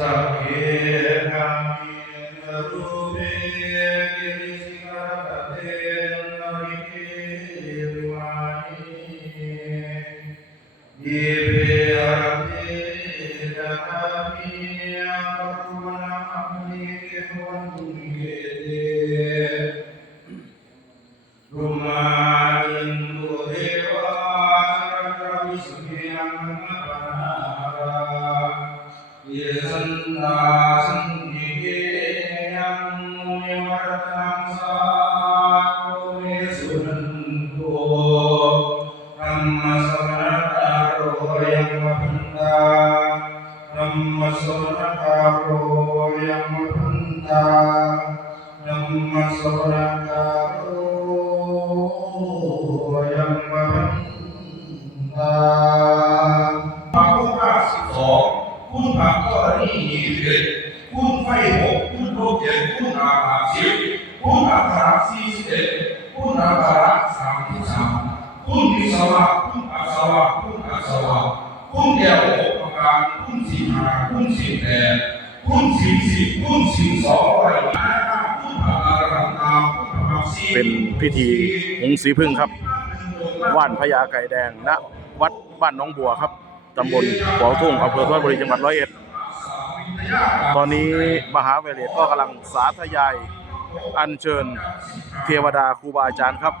สั คุณพระกรณียี่สิบเอ็ดคุณไฟหกคุณโลกเจ็ดคุณอาหาสิบคุณอัคราสี่สิบเอ็ดคุณอาภาสามสิบสามคุณวิศวะคุณอาสวะคุณอาสวะคุณแก้วหกประการคุณสิบห้าคุณสิบแปดคุณสิบสิบคุณสิบสองร้อย เป็นพิธีหงสีพึ่งครับว่านพญาไก่แดงณวัดบ้านน้องบัวครับตำบลขวาวทุ่งอำเภอทวัดบุรีจังหวัดร้อยเอ็ด ตอนนี้มหาเวเลตก็กำลังสาธยาย อัญเชิญเทวดาครูบาอาจารย์ครับ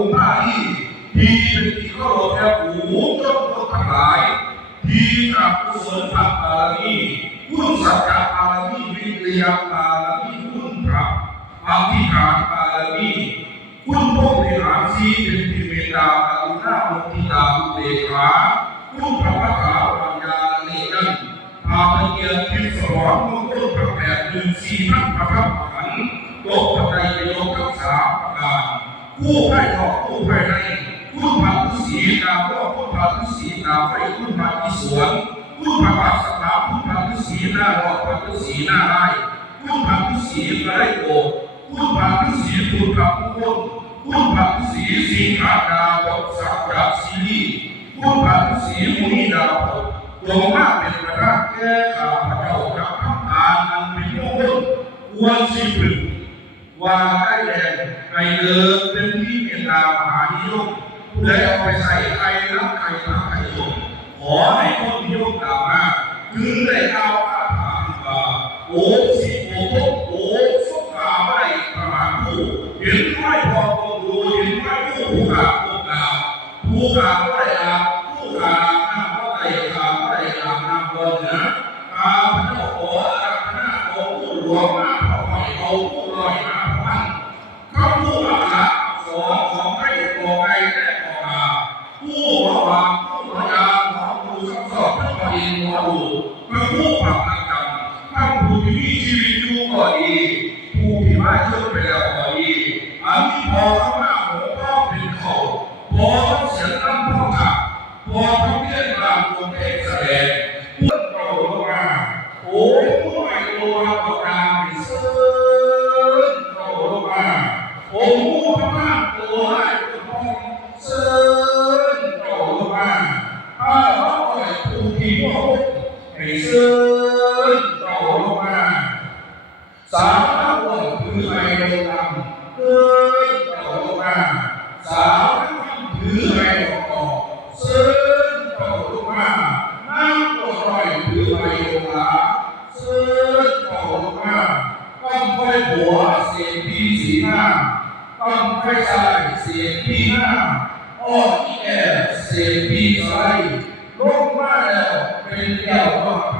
องค์หน้าที่ที่เป็นที่เคารพและหูจ้าคนทั้งหลาย ที่กับกุศลทางบารมีคุณสัจจะบารมีวิริยะบารมีคุณพระอภิหารบารมีคุณพระบริหารสีเป็นที่เมตตากรุณาอุทิตาอุเบกขาคุณพระพักขาปัญญาเนกันพาไปเกียรติพิสวรมงคลพระแปดหนึ่งสี่นักพระคับขันตกพระไตรปิฎกทั้งสาม ผู้ให้ทอกผู้ให้ในคุณพระฤาษีนาพ่อคุณพระฤาษีนาไฟคุณพระอิศวรคุณพระปัสสาวะคุณพระฤาษีนารอดพระฤาษีนาไรายคุณพระฤาษีไร้โกรธคุณพระฤาษีพุทธพุทธคุณพระฤาษีสิงหาดาวสักระศิลีคุณพระฤาษีมุนีดาวจงมาเป็นประธานแก่ข้าพเจ้ากับคำทานอันเป็นมงคลควรสิพึงว่าไอ้แดงไก่เลิกเป็น นิยมผู้ใดเอาไปใส่ไอรักไอรักไก่สมขอให้คน อั แ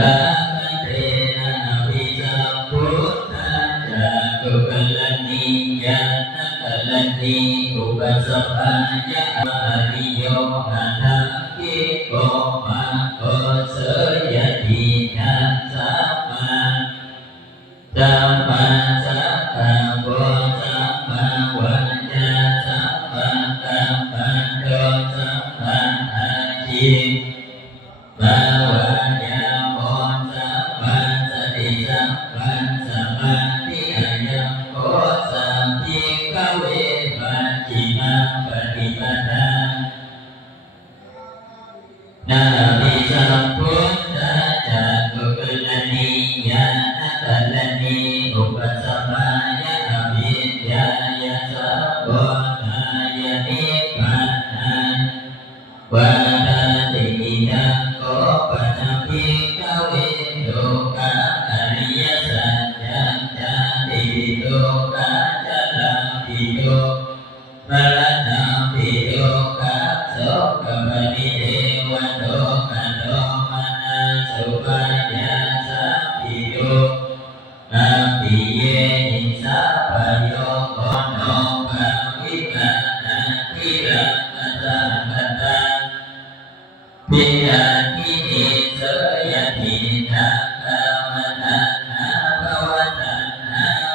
ปสสายะมะริโยนะทิโกมะโกเสยตินะสัมมาสัมมาสัมมาโกสัมมาวัจจาสัมมากัมมันโตสัมปันอาจิน Nah,